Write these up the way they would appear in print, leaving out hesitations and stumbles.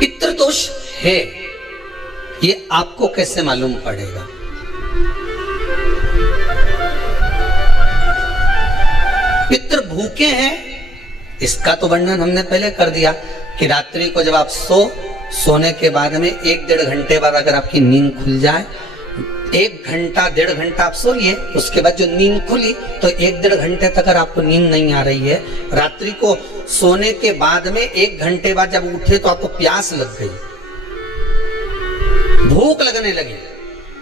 पितृदोष है ये आपको कैसे मालूम पड़ेगा? पितृ भूखे हैं इसका तो वर्णन हमने पहले कर दिया कि रात्रि को जब आप सोने के बाद में 1-1.5 घंटे बाद अगर आपकी नींद खुल जाए, 1 घंटा 1.5 घंटा आप सोइए, उसके बाद जो नींद खुली तो 1-1.5 घंटे तक अगर आपको नींद नहीं आ रही है, रात्रि को सोने के बाद में 1 घंटे बाद जब उठे तो आपको प्यास लग गई, भूख लगने लगी,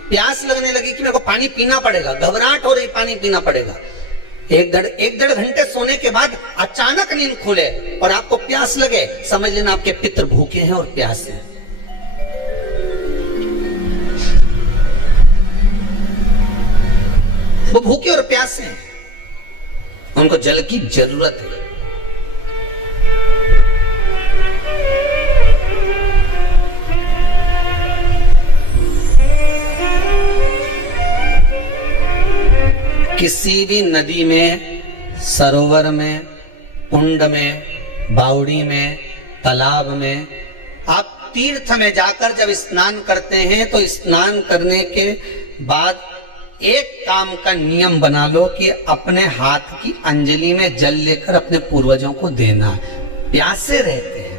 प्यास लगने लगी कि मेरे को पानी पीना पड़ेगा, घबराहट हो रही, पानी पीना पड़ेगा। 1-1.5 घंटे सोने के बाद अचानक नींद खुले और आपको प्यास लगे, समझ लेना आपके पितृ भूखे हैं और प्यास है। वो भूखे और प्यासे हैं, उनको जल की जरूरत है। किसी भी नदी में, सरोवर में, कुंड में, बावड़ी में, तालाब में, आप तीर्थ में जाकर जब स्नान करते हैं तो स्नान करने के बाद एक काम का नियम बना लो कि अपने हाथ की अंजलि में जल लेकर अपने पूर्वजों को देना। प्यासे रहते हैं,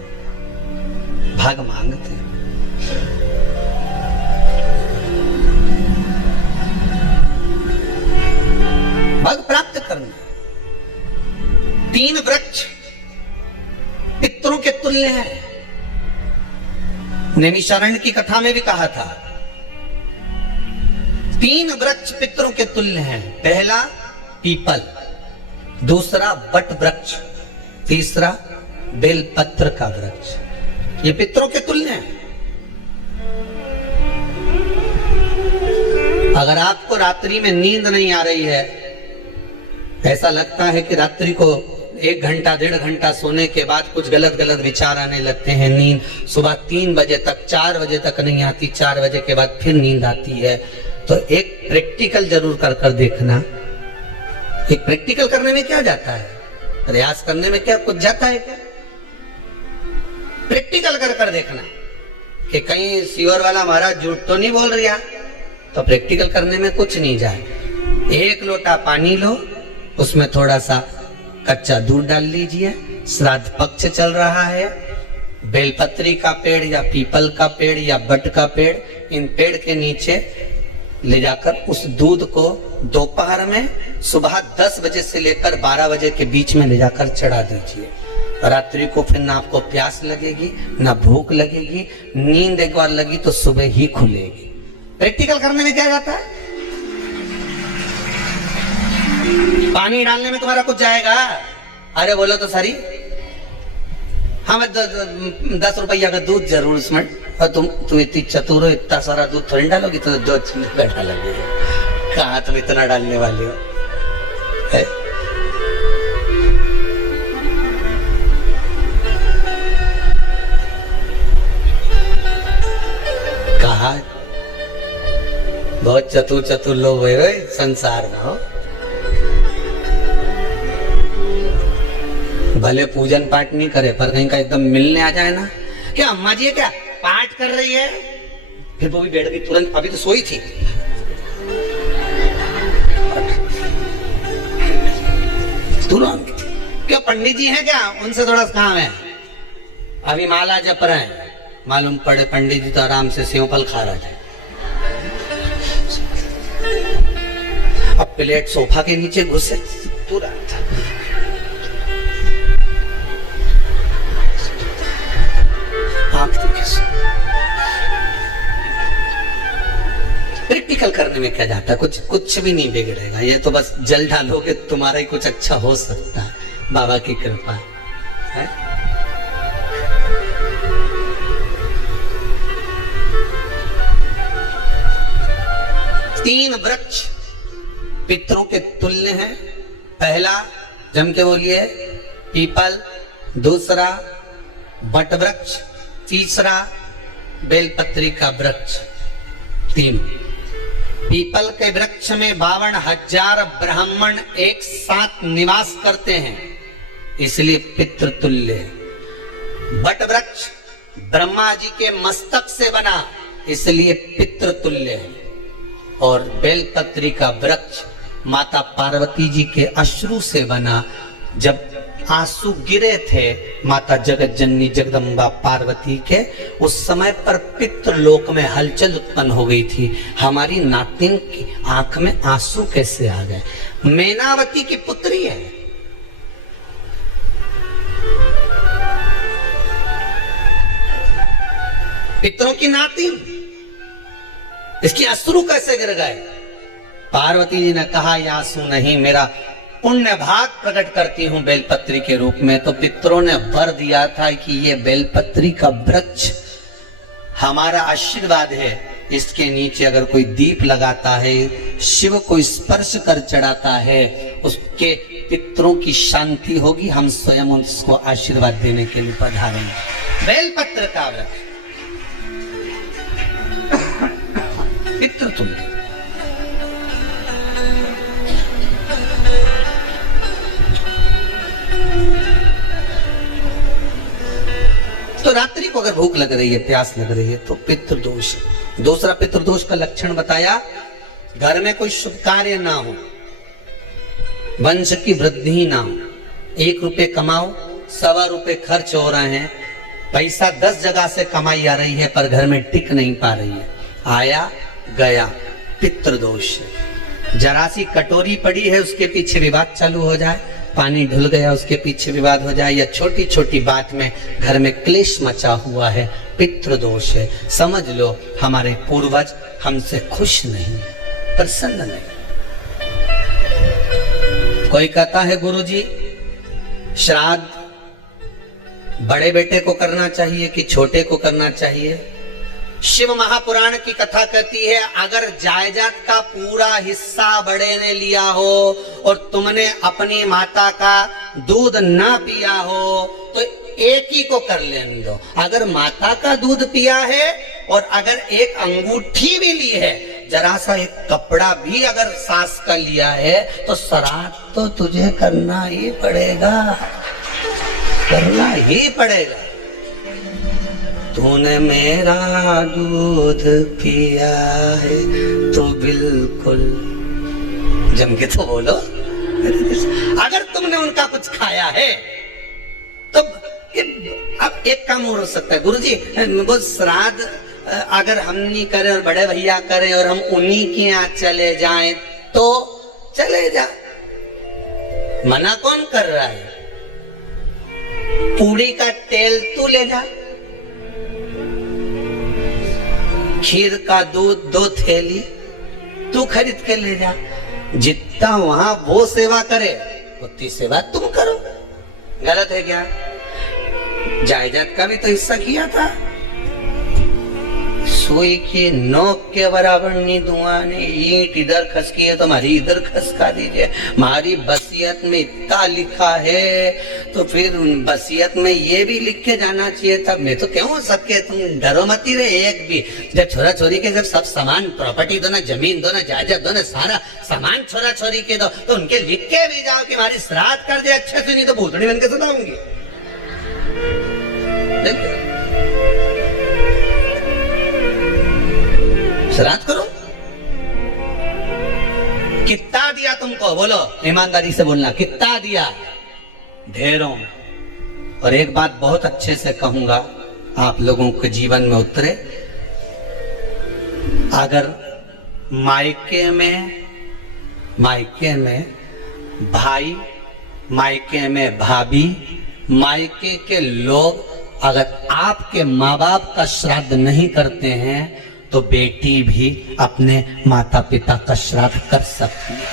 भाग मांगते हैं। भाग प्राप्त करना। 3 वृक्ष पितरों के तुल्य हैं। नैमिषारण्य की कथा में भी कहा था 3 वृक्ष पितरों के तुल्य हैं। पहला पीपल, दूसरा वट वृक्ष, तीसरा बेलपत्र का वृक्ष। ये पितरों के तुल्य हैं। अगर आपको रात्रि में नींद नहीं आ रही है, ऐसा लगता है कि रात्रि को 1 घंटा 1.5 घंटा सोने के बाद कुछ गलत गलत विचार आने लगते हैं, नींद सुबह 3 बजे तक 4 बजे तक नहीं आती, 4 बजे के बाद फिर नींद आती है, तो एक प्रैक्टिकल जरूर कर देखना। एक प्रैक्टिकल करने में क्या जाता है, प्रयास करने में क्या कुछ जाता है क्या? प्रैक्टिकल कर देखना कि कहीं सीवर वाला महाराज झूठ तो नहीं बोल रहा, तो प्रैक्टिकल करने में कुछ नहीं जाए। 1 लोटा पानी लो, उसमें थोड़ा सा कच्चा दूध डाल लीजिए, श्राद्ध पक्ष चल रहा है, बेलपत्री का पेड़ या पीपल का पेड़ या बट का पेड़, इन पेड़ के नीचे ले जाकर उस दूध को दोपहर में सुबह 10 बजे से लेकर 12 बजे के बीच में ले जाकर चढ़ा दीजिए। रात्रि को फिर ना आपको प्यास लगेगी, ना भूख लगेगी, नींद एक बार लगी तो सुबह ही खुलेगी। प्रैक्टिकल करने में क्या जाता है? पानी डालने में तुम्हारा कुछ जाएगा? अरे बोलो तो सारी, हमें 10 रुपया का दूध जरूर इसमें, और तुम इतनी चतुर हो, इतना सारा दूध थोड़ी डालोगी, तो 2 चम्मच डालोगे। कहाँ तुम इतना डालने वाले हो? कहा बहुत चतुर लोग हुए संसार में हो। भले पूजन पाठ नहीं करे, पर कहीं का एकदम मिलने आ जाए ना, क्या अम्मा जी है क्या पाठ कर रही है, फिर वो भी बैठ गई तुरंत, अभी तो सोई थी। तुरंत क्या पंडित जी हैं क्या, उनसे थोड़ा काम है, अभी माला जप रहे हैं, मालूम पड़े पंडित जी तो आराम से सेव फल खा रहे थे। अब प्लेट सोफा के नीचे घुसे तुरंत। प्रैक्टिकल करने में क्या जाता है, कुछ भी नहीं बिगड़ेगा। ये तो बस जल डालोगे तुम्हारा ही कुछ अच्छा हो सकता है, बाबा की कृपा है। 3 वृक्ष पितरों के तुल्य हैं। पहला जम के बोलिए पीपल, दूसरा बट वृक्ष, तीसरा बेलपत्री का वृक्ष। 3 पीपल के वृक्ष में 52,000 ब्राह्मण एक साथ निवास करते हैं, इसलिए पितृतुल्य है। बट वृक्ष ब्रह्मा जी के मस्तक से बना, इसलिए पितृतुल्य है। और बेलपत्री का वृक्ष माता पार्वती जी के अश्रु से बना। जब आंसू गिरे थे माता जगत जननी जगदम्बा पार्वती के, उस समय पर पितृलोक में हलचल उत्पन्न हो गई थी। हमारी नातिन की आंख में आंसू कैसे आ गए? मैनावती की पुत्री है, पितरों की नातिन, इसकी अश्रु कैसे गिर गए? पार्वती जी ने कहा ये आंसू नहीं, मेरा पुण्य भाग प्रकट करती हूं बेलपत्री के रूप में। तो पितरों ने वर दिया था कि ये बेलपत्री का वृक्ष हमारा आशीर्वाद है, इसके नीचे अगर कोई दीप लगाता है, शिव को स्पर्श कर चढ़ाता है, उसके पितरों की शांति होगी। हम स्वयं उसको आशीर्वाद देने के लिए पधारेंगे। बेलपत्र का वृक्ष पितृतुल्य। तो रात्रि को अगर भूख लग रही है, प्यास लग रही है, तो पितृदोष है। दूसरा पितृदोष का लक्षण बताया, घर में कोई शुभ कार्य ना हो, वंश की वृद्धि ना हो। 1 रुपए कमाओ, 1.25 रुपए खर्च हो रहे हैं, पैसा 10 जगह से कमाई आ रही है पर घर में टिक नहीं पा रही है, आया गया, पितृदोष है। जरा सी कटोरी पड़ी है, उसके पीछे विवाद चालू हो जाए, पानी ढुल गया उसके पीछे विवाद हो जाए, या छोटी छोटी बात में घर में क्लेश मचा हुआ है, पितृदोष है। समझ लो हमारे पूर्वज हमसे खुश नहीं, प्रसन्न नहीं। कोई कहता है गुरुजी श्राद्ध बड़े बेटे को करना चाहिए कि छोटे को करना चाहिए? शिव महापुराण की कथा कहती है, अगर जायदाद का पूरा हिस्सा बड़े ने लिया हो और तुमने अपनी माता का दूध ना पिया हो तो एक ही को कर लेने दो। अगर माता का दूध पिया है और अगर एक अंगूठी भी ली है, जरा सा एक कपड़ा भी अगर सास का लिया है, तो श्राद्ध तो तुझे करना ही पड़ेगा, करना ही पड़ेगा। तूने मेरा दूध पिया है तो बिल्कुल जम के तो बोलो। अगर तुमने उनका कुछ खाया है तो अब एक काम हो सकता है, गुरुजी वो श्राद्ध अगर हम नहीं करें और बड़े भैया करें और हम उन्हीं के यहाँ चले जाएं तो चले जा, मना कौन कर रहा है? पूरी का तेल तू ले जा, खीर का दूध 2 थैली तू खरीद के ले जा। जितना वहां वो सेवा करे उतनी सेवा तुम करो। गलत है क्या? जायदाद का भी तो हिस्सा किया था। सोई की नोक के बराबर नहीं दुआने, ईंट इधर खसकी है तो हमारी इधर खसका दीजिए। हमारी बसियत में इतना लिखा है तो फिर बसियत में ये भी लिख के जाना चाहिए। तब मैं तो क्यों सबके, तुम डरो मती रहे एक भी। जब छोरा छोरी के जब सब सामान प्रॉपर्टी दो ना, जमीन दो ना, जायदाद दो ना, सारा सामान छोरा छोरी के दो, तो उनके लिख के भी जाओ कि हमारी श्राद्ध कर दे अच्छे से, नहीं तो भूतड़ी बन के सुनाऊंगी। श्राद्ध करो। कितना दिया तुमको? बोलो, ईमानदारी से बोलना, कितना दिया? ढेरों। और एक बात बहुत अच्छे से कहूंगा, आप लोगों के जीवन में उतरे। अगर मायके में भाई, मायके में भाभी, मायके के लोग अगर आपके माँ बाप का श्राद्ध नहीं करते हैं तो बेटी भी अपने माता पिता का श्राद्ध कर सकती है।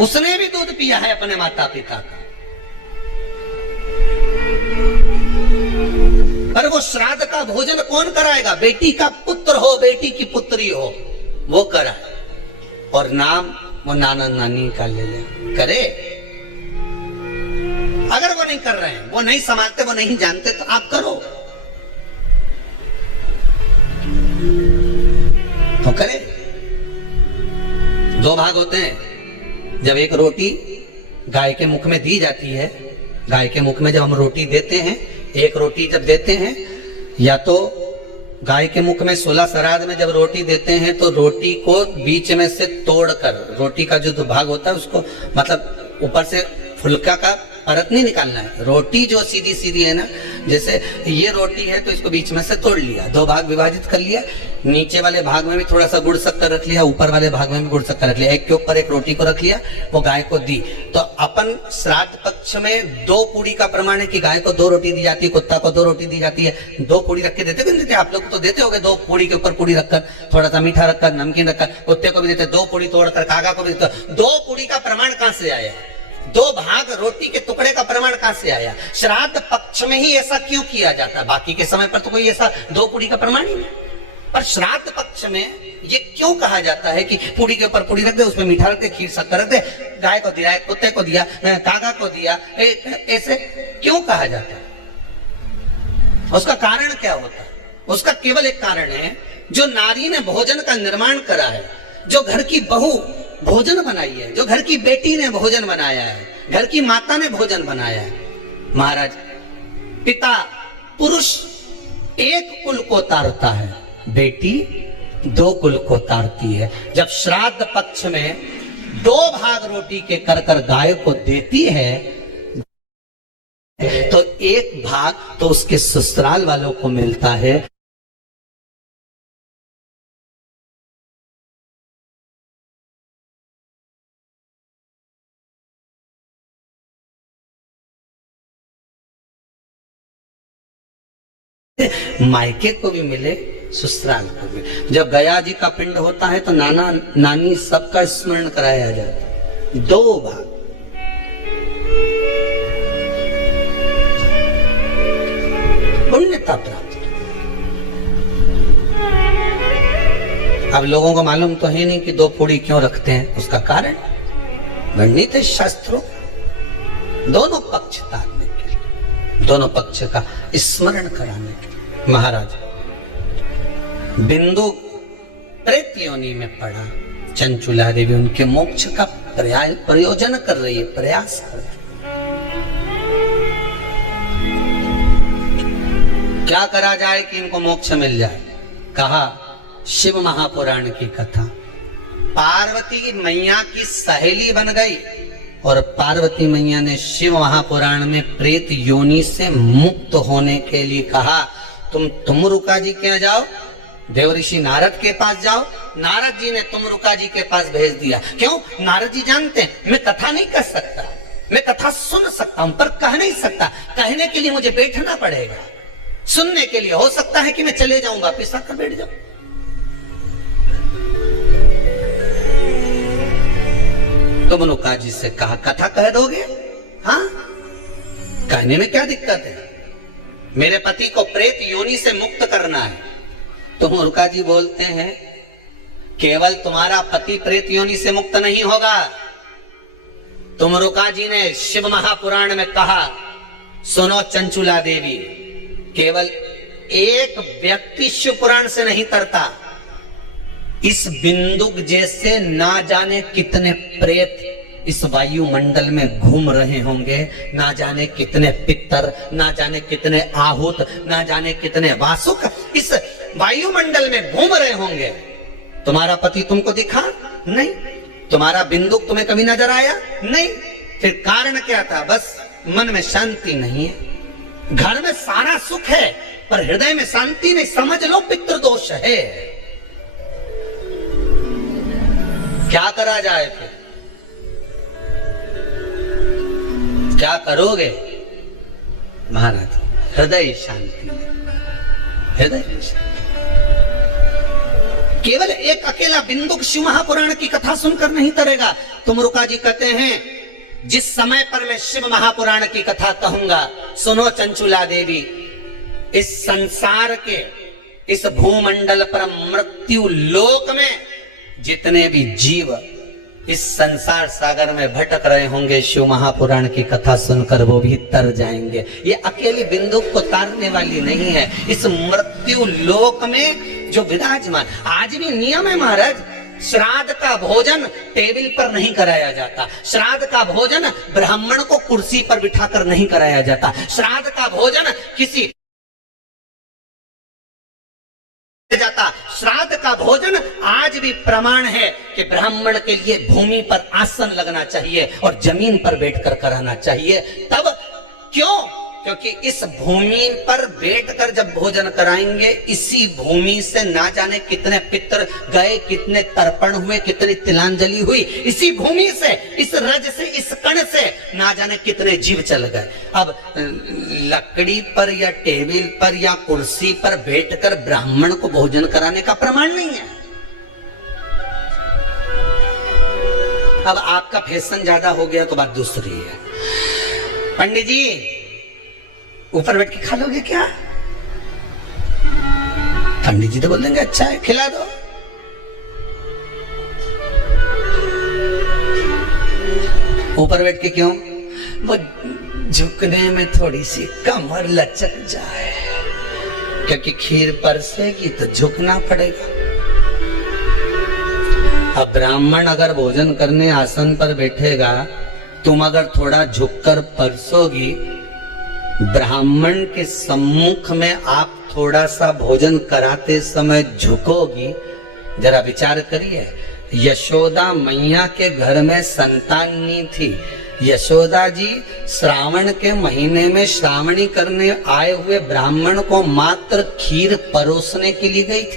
उसने भी दूध पिया है अपने माता पिता का, पर वो श्राद्ध का भोजन कौन कराएगा? बेटी का पुत्र हो, बेटी की पुत्री हो, वो कराए। और नाम वो नाना नानी का ले ले, करे। अगर वो नहीं कर रहे हैं, वो नहीं समाजते, वो नहीं जानते, तो आप करो तो करे। 2 भाग होते हैं। जब एक रोटी गाय के मुख में दी जाती है, गाय के मुख में जब हम रोटी देते हैं, एक रोटी जब देते हैं, या तो गाय के मुख में 16 श्राद्ध में जब रोटी देते हैं तो रोटी को बीच में से तोड़कर, रोटी का जो भाग होता है उसको, मतलब ऊपर से फुलका का परत नहीं निकालना है। रोटी जो सीधी सीधी है ना, जैसे ये रोटी है तो इसको बीच में से तोड़ लिया, 2 भाग विभाजित कर लिया, नीचे वाले भाग में भी थोड़ा सा गुड़ शक्कर रख लिया, ऊपर वाले भाग में भी गुड़ शक्कर रख लिया, एक के ऊपर एक रोटी को रख लिया, वो गाय को दी। तो अपन श्राद्ध पक्ष में 2 पूड़ी का प्रमाण है कि गाय को 2 रोटी दी जाती है, कुत्ता को 2 रोटी दी जाती है। 2 पूड़ी रख के देते, आप लोग तो देते होगे, 2 पूड़ी के ऊपर पूड़ी रखकर, थोड़ा सा मीठा रखकर, नमकीन रखकर, कुत्ते को भी देते, 2 पूड़ी तोड़कर, कागा को भी देते। 2 पूड़ी का प्रमाण कहां से आया? 2 भाग रोटी के टुकड़े का प्रमाण कहां से आया? श्राद्ध पक्ष में ही ऐसा क्यों किया जाता है? बाकी के समय पर तो कोई ऐसा 2 पूड़ी का प्रमाण ही नहीं, पर श्राद्ध पक्ष में ये क्यों कहा जाता है कि पूड़ी के ऊपर पूड़ी रख दे, उसमें मीठा रख दे, खीर शक्कर रख दे, गाय को दिया, कुत्ते को दिया, कागा को दिया, ऐसे क्यों कहा जाता है? उसका कारण क्या होता है? उसका केवल एक कारण है, जो नारी ने भोजन का निर्माण करा है, जो घर की बहू भोजन बनाई है, जो घर की बेटी ने भोजन बनाया है, घर की माता ने भोजन बनाया है। महाराज, पिता पुरुष एक कुल को तारता है, बेटी 2 कुल को तारती है। जब श्राद्ध पक्ष में 2 भाग रोटी के कर गाय को देती है तो 1 भाग तो उसके ससुराल वालों को मिलता है। मायके को भी मिले, ससुराल को भी। जब गया जी का पिंड होता है तो नाना नानी सबका स्मरण कराया जाता है। 2 भाग, पुण्यता प्राप्त। अब लोगों को मालूम तो है नहीं कि 2 पूड़ी क्यों रखते हैं, उसका कारण वर्णित है शास्त्रों। दोनों पक्ष तारने के लिए, दोनों पक्ष का स्मरण कराने के लिए। महाराज, बिंदु प्रेत योनि में पड़ा, चंचुला देवी उनके मोक्ष का प्रयोजन कर रही है, प्रयास कर रही है। क्या करा जाए कि इनको मोक्ष मिल जाए? कहा शिव महापुराण की कथा। पार्वती मैया की सहेली बन गई और पार्वती मैया ने शिव महापुराण में प्रेत योनि से मुक्त होने के लिए कहा, तुम रुका जी के यहाँ जाओ, देवऋषि नारद के पास जाओ। नारद जी ने तुमरुका जी के पास भेज दिया। क्यों? नारद जी जानते हैं मैं कथा नहीं कर सकता, मैं कथा सुन सकता हूं पर कह नहीं सकता। कहने के लिए मुझे बैठना पड़ेगा, सुनने के लिए हो सकता है कि मैं चले जाऊं, वापिस आकर बैठ जाऊं। तुमरुका जी से कहा कथा कह दोगे? हाँ, कहने में क्या दिक्कत है, मेरे पति को प्रेत योनि से मुक्त करना है। तुमरुका जी बोलते हैं केवल तुम्हारा पति प्रेत योनि से मुक्त नहीं होगा। तुमरुका जी ने शिव महापुराण में कहा, सुनो चंचुला देवी, केवल एक व्यक्ति शिव पुराण से नहीं तरता, इस बिंदुक जैसे ना जाने कितने प्रेत इस वायुमंडल में घूम रहे होंगे, ना जाने कितने पितर, ना जाने कितने आहूत, ना जाने कितने वासुक इस वायुमंडल में घूम रहे होंगे। तुम्हारा पति तुमको दिखा नहीं, तुम्हारा बिंदुक तुम्हें कभी नजर आया नहीं, फिर कारण क्या था? बस मन में शांति नहीं है। घर में सारा सुख है पर हृदय में शांति नहीं, समझ लो पितृदोष है। क्या करा जाए फिर? क्या करोगे? महाराज, हृदय शांति, हृदय शांति। केवल एक अकेला बिंदुक शिव महापुराण की कथा सुनकर नहीं तरेगा। तुमरुका जी कहते हैं जिस समय पर मैं शिव महापुराण की कथा कहूंगा, सुनो चंचुला देवी, इस संसार के इस भूमंडल पर मृत्यु लोक में जितने भी जीव इस संसार सागर में भटक रहे होंगे, शिव महापुराण की कथा सुनकर वो भी तर जाएंगे। ये अकेली बिंदु को तारने वाली नहीं है, इस मृत्यु लोक में जो विराजमान। आज भी नियम है महाराज, श्राद्ध का भोजन टेबल पर नहीं कराया जाता, श्राद्ध का भोजन ब्राह्मण को कुर्सी पर बिठाकर नहीं कराया जाता, श्राद्ध का भोजन किसी जाता। श्राद्ध का भोजन आज भी प्रमाण है कि ब्राह्मण के लिए भूमि पर आसन लगना चाहिए और जमीन पर बैठकर कराना चाहिए। तब क्यों? क्योंकि इस भूमि पर बैठकर जब भोजन कराएंगे, इसी भूमि से ना जाने कितने पितर गए, कितने तर्पण हुए, कितनी तिलांजलि हुई, इसी भूमि से, इस रज से, इस कण से ना जाने कितने जीव चल गए। अब लकड़ी पर या टेबल पर या कुर्सी पर बैठकर ब्राह्मण को भोजन कराने का प्रमाण नहीं है। अब आपका फैशन ज्यादा हो गया तो बात दूसरी है। पंडित जी ऊपर बैठ के खा लोगे क्या? पंडित जी तो बोल देंगे अच्छा है खिला दो। ऊपर बैठ के क्यों? वो झुकने में थोड़ी सी कमर लचक जाए, क्योंकि खीर परसेगी तो झुकना पड़ेगा। अब ब्राह्मण अगर भोजन करने आसन पर बैठेगा, तुम अगर थोड़ा झुककर परसोगी, ब्राह्मण के सम्मुख में आप थोड़ा सा भोजन कराते समय झुकोगी। जरा विचार करिए, यशोदा मैया के घर में संतान नहीं थी। यशोदा जी श्रावण के महीने में श्रावणी करने आए हुए ब्राह्मण को मात्र खीर परोसने के लिए गई थी।